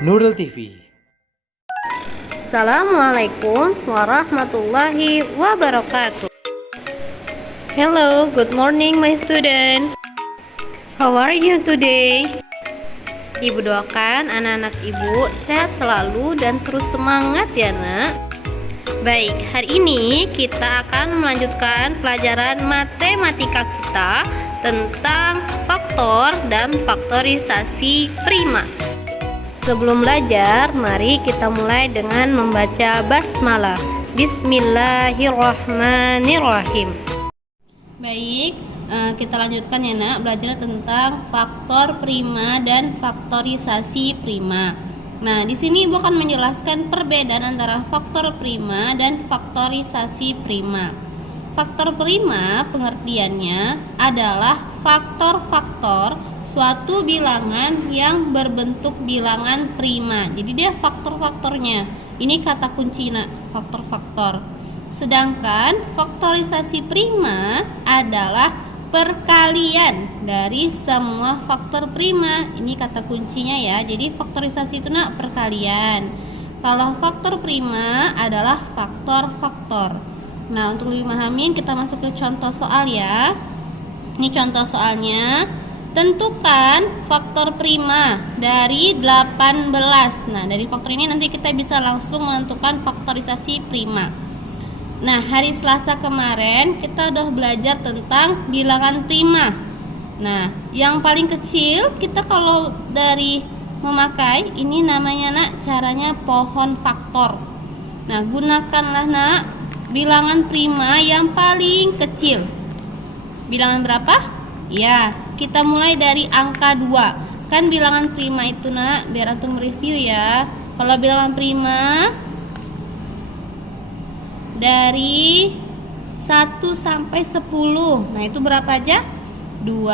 Nurul TV. Assalamualaikum warahmatullahi wabarakatuh. Hello, good morning my student. How are you today? Ibu doakan anak-anak ibu sehat selalu dan terus semangat ya nak. Baik, hari ini kita akan melanjutkan pelajaran matematika kita tentang faktor dan faktorisasi prima. Sebelum belajar, mari kita mulai dengan membaca basmalah. Bismillahirrahmanirrahim. Baik, kita lanjutkan ya nak, belajar tentang faktor prima dan faktorisasi prima. Nah, di sini Ibu akan menjelaskan perbedaan antara faktor prima dan faktorisasi prima. Faktor prima pengertiannya adalah faktor-faktor suatu bilangan yang berbentuk bilangan prima. Jadi dia faktor-faktornya. Ini kata kunci nak, faktor-faktor. Sedangkan faktorisasi prima adalah perkalian dari semua faktor prima. Ini kata kuncinya ya. Jadi faktorisasi itu nak perkalian. Kalau faktor prima adalah faktor-faktor. Nah, untuk lebih memahami kita masuk ke contoh soal ya. Ini contoh soalnya. Tentukan faktor prima dari 18. Nah, dari faktor ini nanti kita bisa langsung menentukan faktorisasi prima. Nah, hari Selasa kemarin kita udah belajar tentang bilangan prima. Nah, yang paling kecil kita kalau dari memakai ini namanya nak caranya pohon faktor. Nah, gunakanlah nak bilangan prima yang paling kecil. Bilangan berapa? Ya, kita mulai dari angka 2. Kan bilangan prima itu nak, biar antum review ya. Kalau bilangan prima dari 1 sampai 10. Nah, itu berapa aja? 2,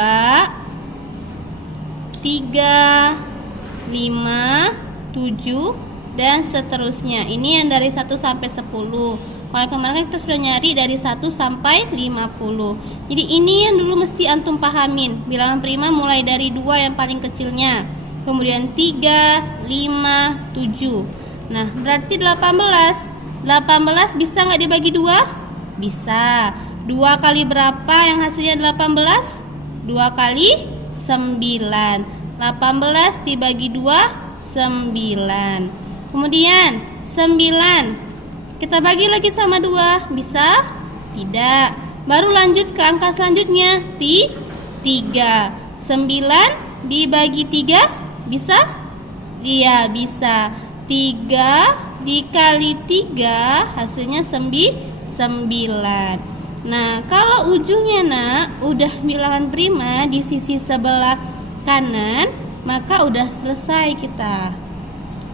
3, 5, 7 dan seterusnya. Ini yang dari 1 sampai 10. Kalau kemarin kita sudah nyari dari 1 sampai 50. Jadi ini yang dulu mesti antum pahamin. Bilangan prima mulai dari 2 yang paling kecilnya. Kemudian 3, 5, 7. Nah, berarti 18 bisa nggak dibagi 2? Bisa. 2 kali berapa yang hasilnya 18? 2 kali 9. 18 dibagi 2, 9. Kemudian 9 kita bagi lagi sama 2, bisa? Tidak. Baru lanjut ke angka selanjutnya, 3. 9 dibagi 3, bisa? Iya, bisa. 3 dikali 3 hasilnya 9. Nah, kalau ujungnya nak udah bilangan prima di sisi sebelah kanan, maka udah selesai kita.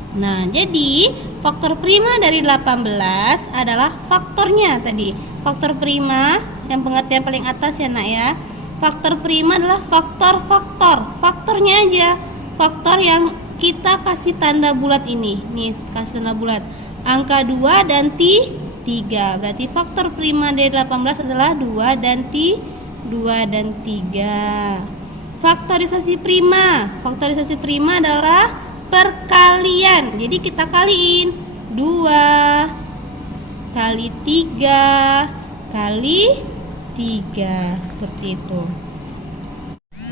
Nah, jadi faktor prima dari 18 adalah faktornya tadi. Faktor prima yang pengertian paling atas ya nak ya. Faktor prima adalah faktor-faktor. Faktornya aja. Faktor yang kita kasih tanda bulat ini. Nih, kasih tanda bulat. Angka 2 dan 3. Berarti faktor prima dari 18 adalah 2 dan 3. Faktorisasi prima. Faktorisasi prima adalah perkalian. Jadi kita kaliin 2 kali 3 kali 3 seperti itu.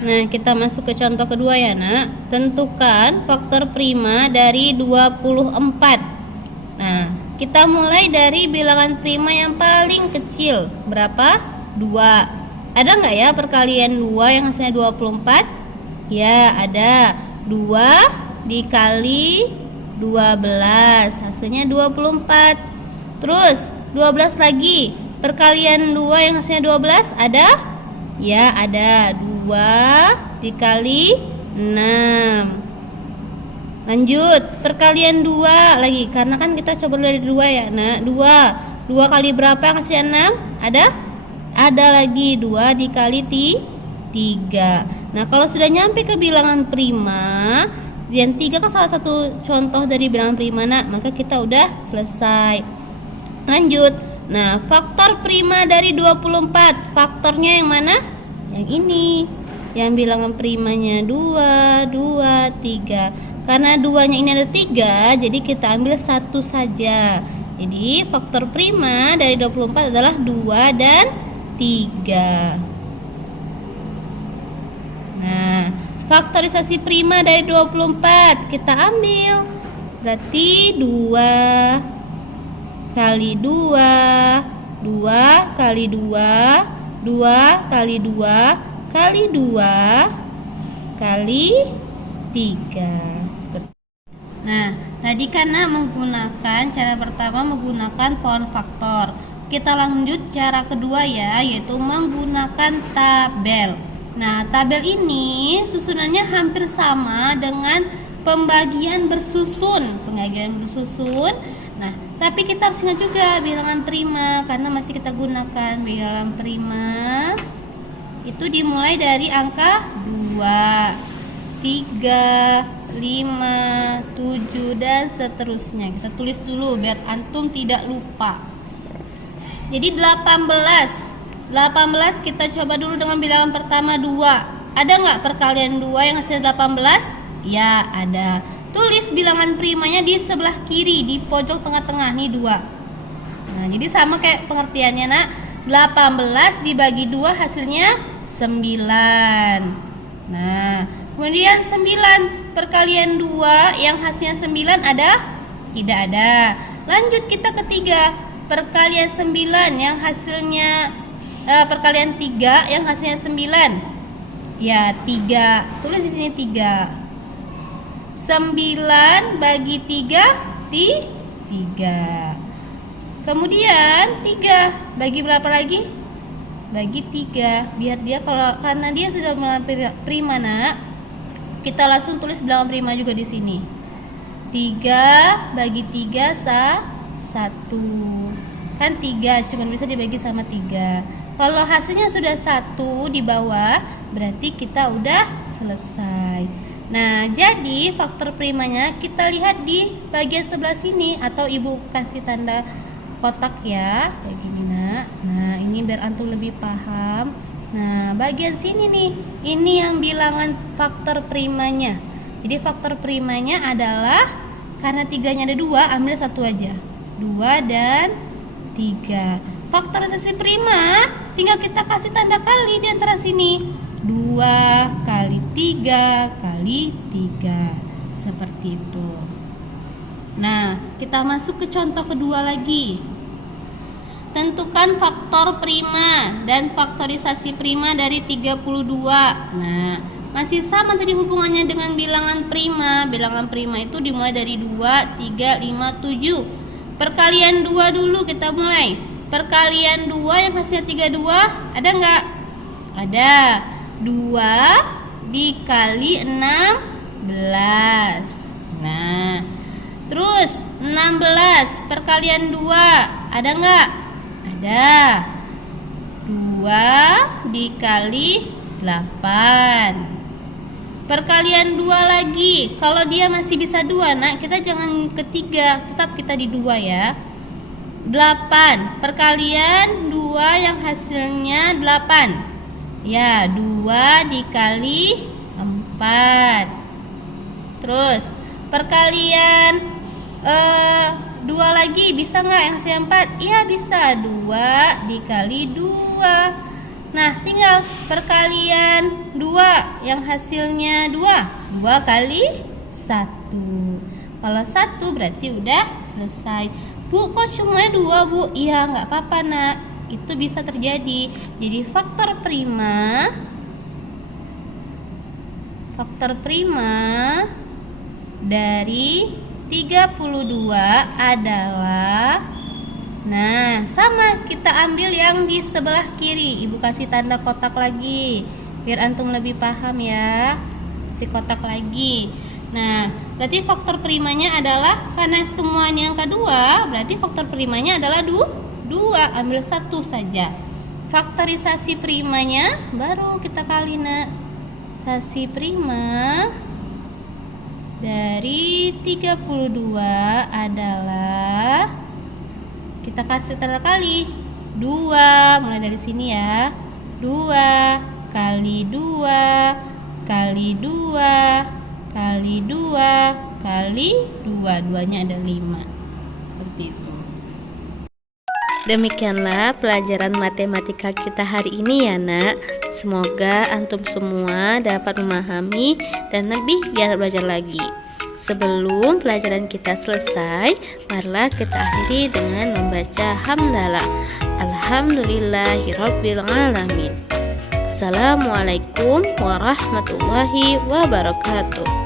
Nah, kita masuk ke contoh kedua ya nak. Tentukan faktor prima dari 24. Nah, kita mulai dari bilangan prima yang paling kecil. Berapa? 2. Ada nggak ya perkalian 2 yang hasilnya 24? Ya, ada. 2 dikali 12 hasilnya 24. Terus 12 lagi. Perkalian 2 yang hasilnya 12 ada? Ya, ada. 2 dikali 6. Lanjut, perkalian 2 lagi. Karena kan kita coba dari 2 ya. Nah, 2 kali berapa yang hasilnya 6? Ada? Ada lagi. 2 dikali 3. Nah, kalau sudah nyampe ke bilangan prima, dan 3 kan salah satu contoh dari bilangan prima nak, maka kita udah selesai. Lanjut. Nah, faktor prima dari 24, faktornya yang mana? Yang ini. Yang bilangan primanya 2, 2, 3. Karena duanya ini ada 3, jadi kita ambil satu saja. Jadi faktor prima dari 24 adalah 2 dan 3. Nah, faktorisasi prima dari 24 kita ambil. Berarti 2 kali 2, 2 kali 2, 2 kali 2 kali 2 kali 3. Nah, tadi karena menggunakan cara pertama menggunakan pohon faktor. Kita lanjut cara kedua ya, yaitu menggunakan tabel. Nah, tabel ini susunannya hampir sama dengan pembagian bersusun. Nah, tapi kita harus ingat juga bilangan prima karena masih kita gunakan bilangan prima. Itu dimulai dari angka 2, 3, 5, 7 dan seterusnya. Kita tulis dulu biar antum tidak lupa. Jadi 18 kita coba dulu dengan bilangan pertama 2. Ada nggak perkalian 2 yang hasil 18? Ya, ada. Tulis bilangan primanya di sebelah kiri, di pojok tengah-tengah nih 2. Nah, jadi sama kayak pengertiannya, Nak. 18 dibagi 2 hasilnya 9. Nah, kemudian 9 perkalian 2 yang hasilnya 9 ada? Tidak ada. Lanjut kita ke 3. Perkalian 9 yang hasilnya perkalian 3 yang hasilnya 9. Ya, 3. Tulis di sini 3. 9 bagi 3 3. Kemudian 3 bagi berapa lagi? Bagi 3. Biar dia karena dia sudah bilangan prima, Nak. Kita langsung tulis bilangan prima juga di sini. 3 bagi 3 1. Kan 3 cuma bisa dibagi sama 3. Kalau hasilnya sudah 1 di bawah, berarti kita udah selesai. Nah, jadi faktor primanya kita lihat di bagian sebelah sini, atau ibu kasih tanda kotak ya, kayak gini, Nak. Nah, ini biar antum lebih paham. Nah, bagian sini nih, ini yang bilangan faktor primanya. Jadi faktor primanya adalah karena 3-nya ada 2, ambil 1 aja. 2 dan 3. Faktorisasi prima tinggal kita kasih tanda kali di antara sini. 2 kali 3 kali 3. Seperti itu. Nah, kita masuk ke contoh kedua lagi. Tentukan faktor prima dan faktorisasi prima dari 32. Nah, masih sama tadi hubungannya dengan bilangan prima. Bilangan prima itu dimulai dari 2, 3, 5, 7. Perkalian 2 dulu kita mulai. Perkalian 2 yang hasilnya 32, ada nggak? Ada. 2 dikali 16. Nah, terus 16 perkalian 2, ada nggak? Ada. 2 dikali 8. Perkalian 2 lagi. Kalau dia masih bisa 2, Nak, kita jangan ketiga, tetap kita di 2 ya. 8 perkalian 2 yang hasilnya 8. Ya, 2 dikali 4. Terus perkalian 2 lagi, bisa nggak yang hasilnya 4? Iya bisa, 2 dikali 2. Nah, tinggal perkalian 2 yang hasilnya 2. 2 kali 1. Kalau 1 berarti udah selesai. Bu, kok cuma 2, Bu? Iya, nggak apa-apa, Nak. Itu bisa terjadi. Jadi faktor prima dari 32 adalah, nah, sama, kita ambil yang di sebelah kiri. Ibu kasih tanda kotak lagi biar antum lebih paham ya. Si kotak lagi. Nah, berarti faktor primanya adalah, karena semuanya angka 2, berarti faktor primanya adalah 2. Ambil 1 saja. Faktorisasi primanya baru kita kali, Nak. Sasi prima dari 32 adalah, kita kasih tanda kali 2, mulai dari sini ya. 2 kali 2 kali 2 kali 2 kali 2, duanya ada 5. Seperti itu. Demikianlah pelajaran matematika kita hari ini ya nak. Semoga antum semua dapat memahami dan lebih giat belajar lagi. Sebelum pelajaran kita selesai, marilah kita akhiri dengan membaca hamdalah. Alhamdulillahirabbil alamin. Assalamualaikum warahmatullahi wabarakatuh.